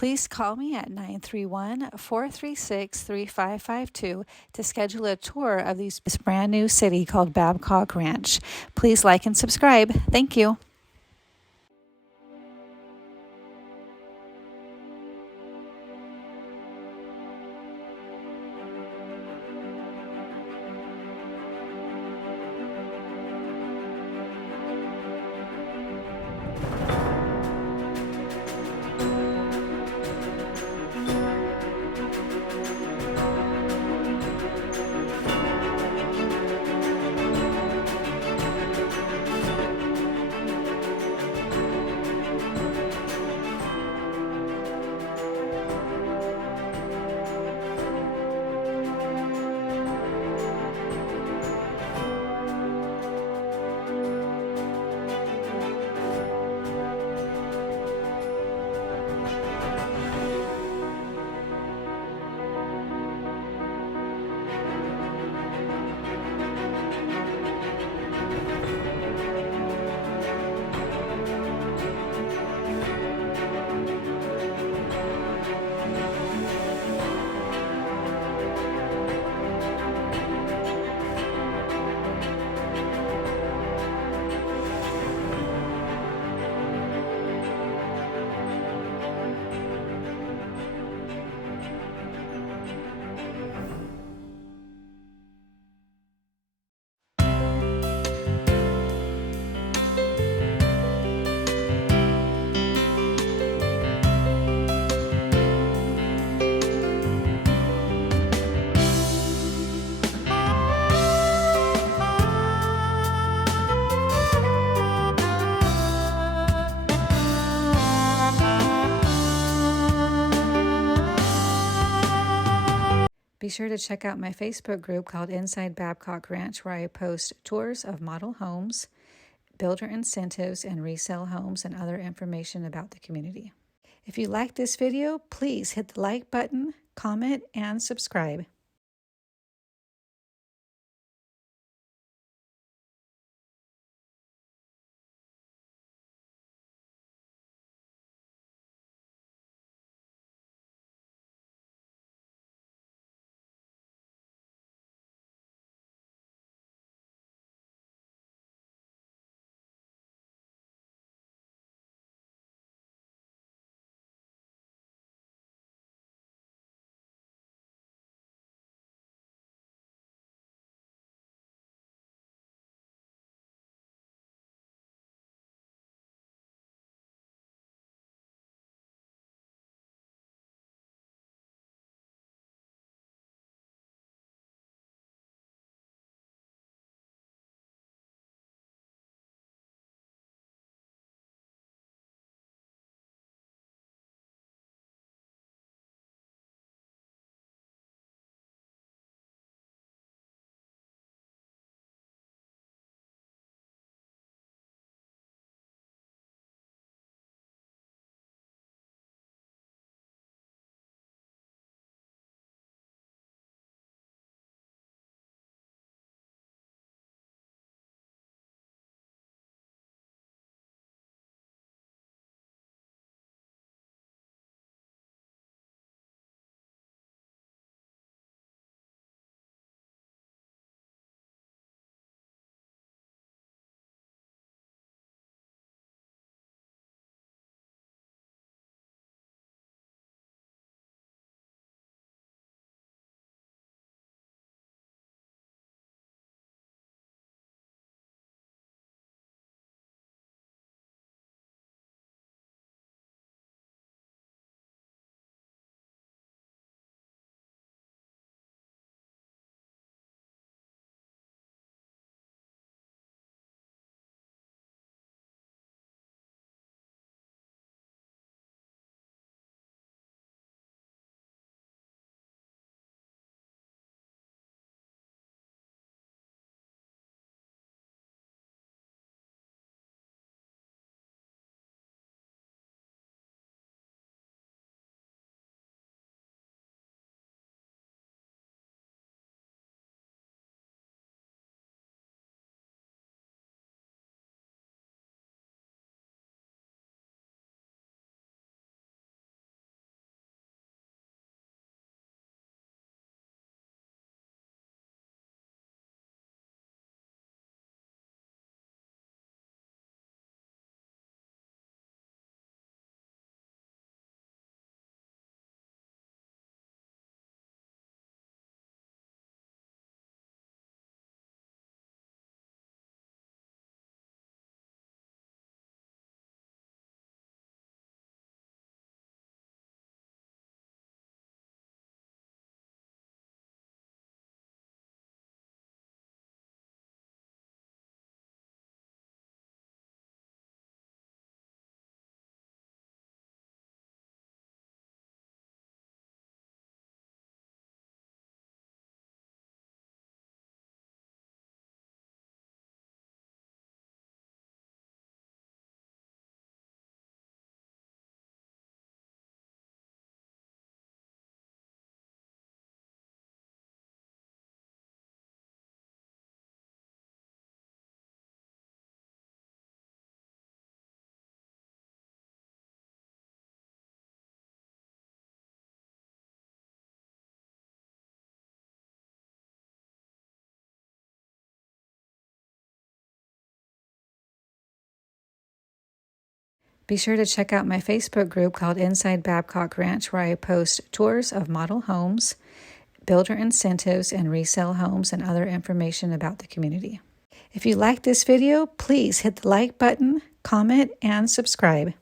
Please call me at 931-436-3552 to schedule a tour of this brand new city called Babcock Ranch. Please like and subscribe. Thank you. Be sure to check out my Facebook group called Inside Babcock Ranch, where I post tours of model homes, builder incentives, and resale homes, and other information about the community. If you like this video, please hit the like button, comment, and subscribe. Be sure to check out my Facebook group called Inside Babcock Ranch, where I post tours of model homes, builder incentives, and resale homes, and other information about the community. If you like this video, please hit the like button, comment, and subscribe.